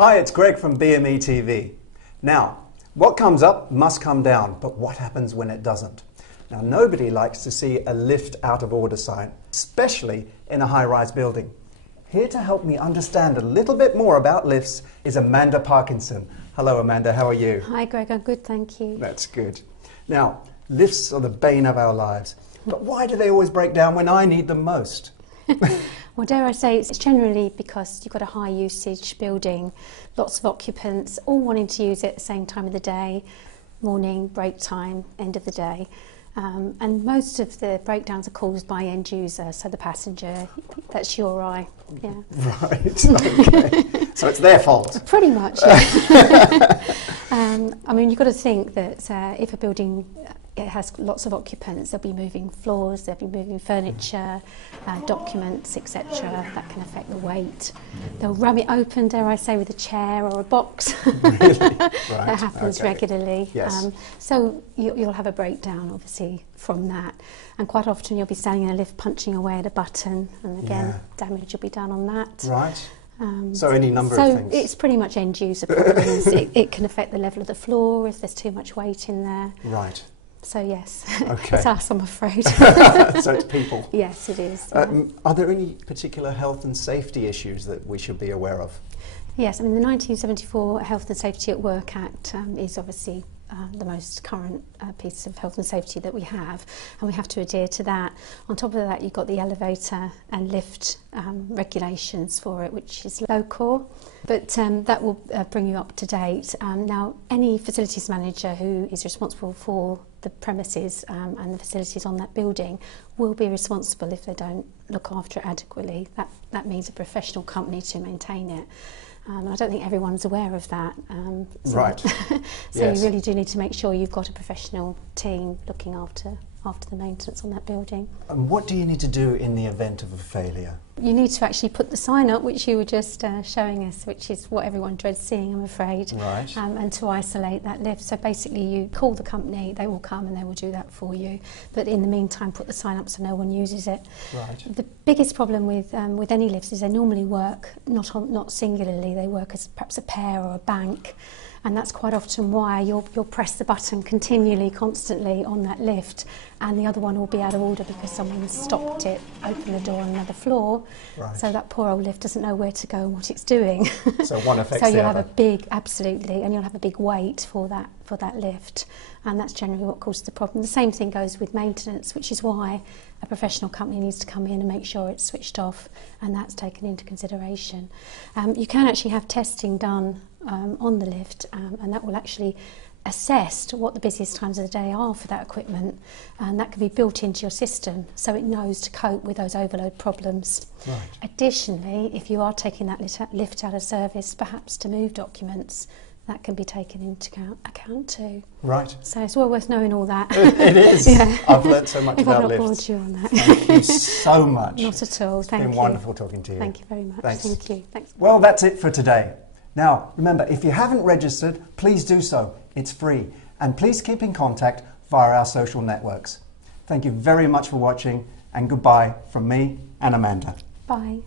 Hi, it's Greg from BME TV. Now, what comes up must come down, but what happens when it doesn't? Now, nobody likes to see a lift out of order sign, especially in a high-rise building. Here to help me understand a little bit more about lifts is Amanda Parkinson. Hello, Amanda, how are you? Hi, Greg, I'm good, thank you. That's good. Now, lifts are the bane of our lives, but why do they always break down when I need them most? Well, dare I say, it's generally because you've got a high usage building, lots of occupants, all wanting to use it at the same time of the day, morning, break time, end of the day. And most of the breakdowns are caused by end user, so the passenger, that's you or I. Yeah. Right, okay. So it's their fault. Pretty much, yeah. I mean, you've got to think that if a building it has lots of occupants, they'll be moving floors, they'll be moving furniture, documents, etc. That can affect the weight. They'll ram it open, dare I say, with a chair or a box. Really? Right. That happens regularly. Yes. So you'll have a breakdown, obviously, from that. And quite often you'll be standing in a lift punching away at a button, and again, damage will be done on that. Right. So any number of things. So it's pretty much end user problems. it can affect the level of the floor if there's too much weight in there. Right. So yes, okay. It's us, I'm afraid. So it's people. Yes, it is. Yeah. Are there any particular health and safety issues that we should be aware of? Yes, I mean the 1974 Health and Safety at Work Act is obviously the most current piece of health and safety that we have, and we have to adhere to that. On top of that, you've got the elevator and lift regulations for it, which is local, but that will bring you up to date. Now, any facilities manager who is responsible for the premises and the facilities on that building will be responsible if they don't look after it adequately. That means a professional company to maintain it. I don't think everyone's aware of that. Right. So Yes. you really do need to make sure you've got a professional team looking after the maintenance on that building. And what do you need to do in the event of a failure? You need to actually put the sign up, which you were just showing us, which is what everyone dreads seeing, I'm afraid. Right. And to isolate that lift. So basically you call the company, they will come and they will do that for you. But in the meantime, put the sign up so no one uses it. Right. The biggest problem with any lifts is they normally work not singularly, they work as perhaps a pair or a bank. And that's quite often why you'll press the button continually, constantly on that lift, and the other one will be out of order because someone's stopped it, opened the door on another floor. Right. So that poor old lift doesn't know where to go and what it's doing. So one affects so the you'll other. have a big, absolutely, and you'll have a big wait for that lift, and that's generally what causes the problem. The same thing goes with maintenance, which is why a professional company needs to come in and make sure it's switched off, and that's taken into consideration. You can actually have testing done on the lift, and that will actually assess what the busiest times of the day are for that equipment, and that can be built into your system so it knows to cope with those overload problems. Right. Additionally, if you are taking that lift out of service, perhaps to move documents, that can be taken into account too. Right. So it's well worth knowing all that. It is. Yeah. I've learnt so much if about I've not lifts. bored you on that. Thank you so much. Not at all. Thank you. It's been wonderful talking to you. Thank you very much. Thanks. Thank you. Thanks. Well, that's it for today. Now, remember, if you haven't registered, please do so. It's free. And please keep in contact via our social networks. Thank you very much for watching, and goodbye from me and Amanda. Bye.